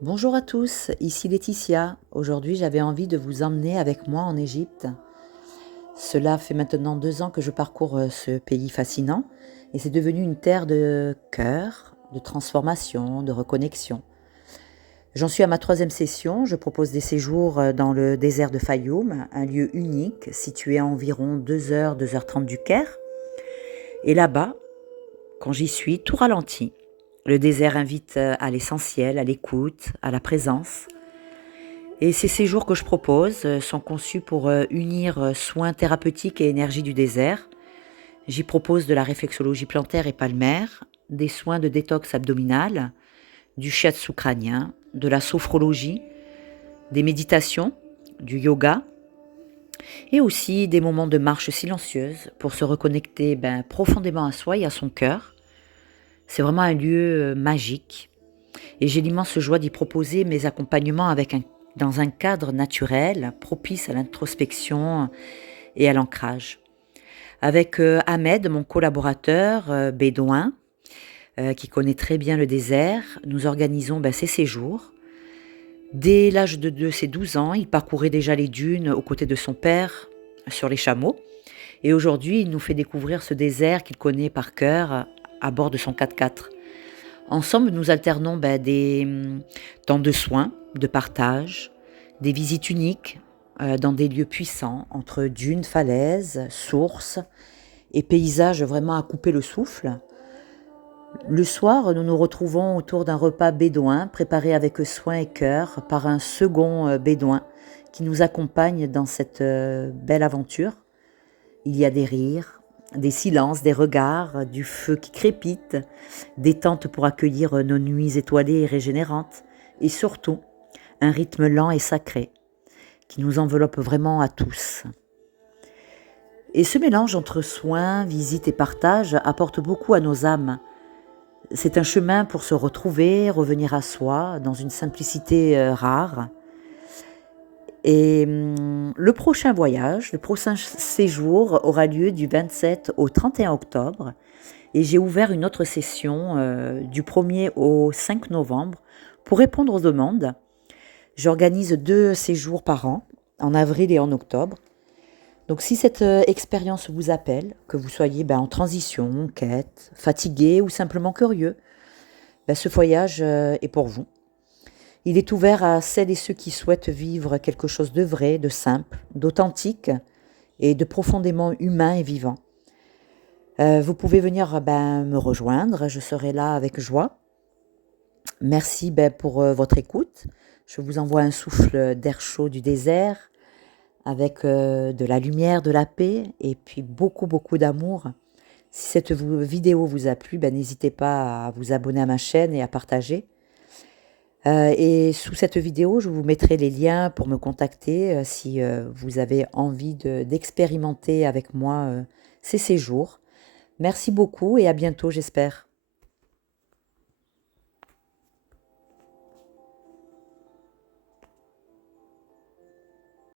Bonjour à tous, ici Laetitia. Aujourd'hui, j'avais envie de vous emmener avec moi en Égypte. Cela fait maintenant 2 ans que je parcours ce pays fascinant et c'est devenu une terre de cœur, de transformation, de reconnexion. J'en suis à ma troisième session. Je propose des séjours dans le désert de Fayoum, un lieu unique situé à environ 2 heures, 2h30 du Caire. Et là-bas, quand j'y suis, tout ralentit. Le désert invite à l'essentiel, à l'écoute, à la présence. Et ces séjours que je propose sont conçus pour unir soins thérapeutiques et énergie du désert. J'y propose de la réflexologie plantaire et palmaire, des soins de détox abdominal, du shiatsu crânien, de la sophrologie, des méditations, du yoga et aussi des moments de marche silencieuse pour se reconnecter profondément à soi et à son cœur. C'est vraiment un lieu magique et j'ai l'immense joie d'y proposer mes accompagnements dans un cadre naturel, propice à l'introspection et à l'ancrage. Avec Ahmed, mon collaborateur bédouin, qui connaît très bien le désert, nous organisons ces séjours. Dès l'âge de ses 12 ans, il parcourait déjà les dunes aux côtés de son père sur les chameaux. Et aujourd'hui, il nous fait découvrir ce désert qu'il connaît par cœur à bord de son 4x4. Ensemble, nous alternons des temps de soins, de partage, des visites uniques dans des lieux puissants, entre dunes, falaises, sources et paysages vraiment à couper le souffle. Le soir, nous nous retrouvons autour d'un repas bédouin préparé avec soin et cœur par un second bédouin qui nous accompagne dans cette belle aventure. Il y a des rires, des silences, des regards, du feu qui crépite, des tentes pour accueillir nos nuits étoilées et régénérantes, et surtout un rythme lent et sacré qui nous enveloppe vraiment à tous. Et ce mélange entre soins, visite et partage apporte beaucoup à nos âmes. C'est un chemin pour se retrouver, revenir à soi dans une simplicité rare. Et le prochain voyage, le prochain séjour aura lieu du 27 au 31 octobre. Et j'ai ouvert une autre session du 1er au 5 novembre pour répondre aux demandes. J'organise 2 séjours par an, en avril et en octobre. Donc si cette expérience vous appelle, que vous soyez en transition, en quête, fatigué ou simplement curieux, ce voyage est pour vous. Il est ouvert à celles et ceux qui souhaitent vivre quelque chose de vrai, de simple, d'authentique et de profondément humain et vivant. Vous pouvez venir me rejoindre, je serai là avec joie. Merci pour votre écoute. Je vous envoie un souffle d'air chaud du désert avec de la lumière, de la paix et puis beaucoup, beaucoup d'amour. Si cette vidéo vous a plu, n'hésitez pas à vous abonner à ma chaîne et à partager. Et sous cette vidéo, je vous mettrai les liens pour me contacter si vous avez envie d'expérimenter avec moi ces séjours. Merci beaucoup et à bientôt, j'espère.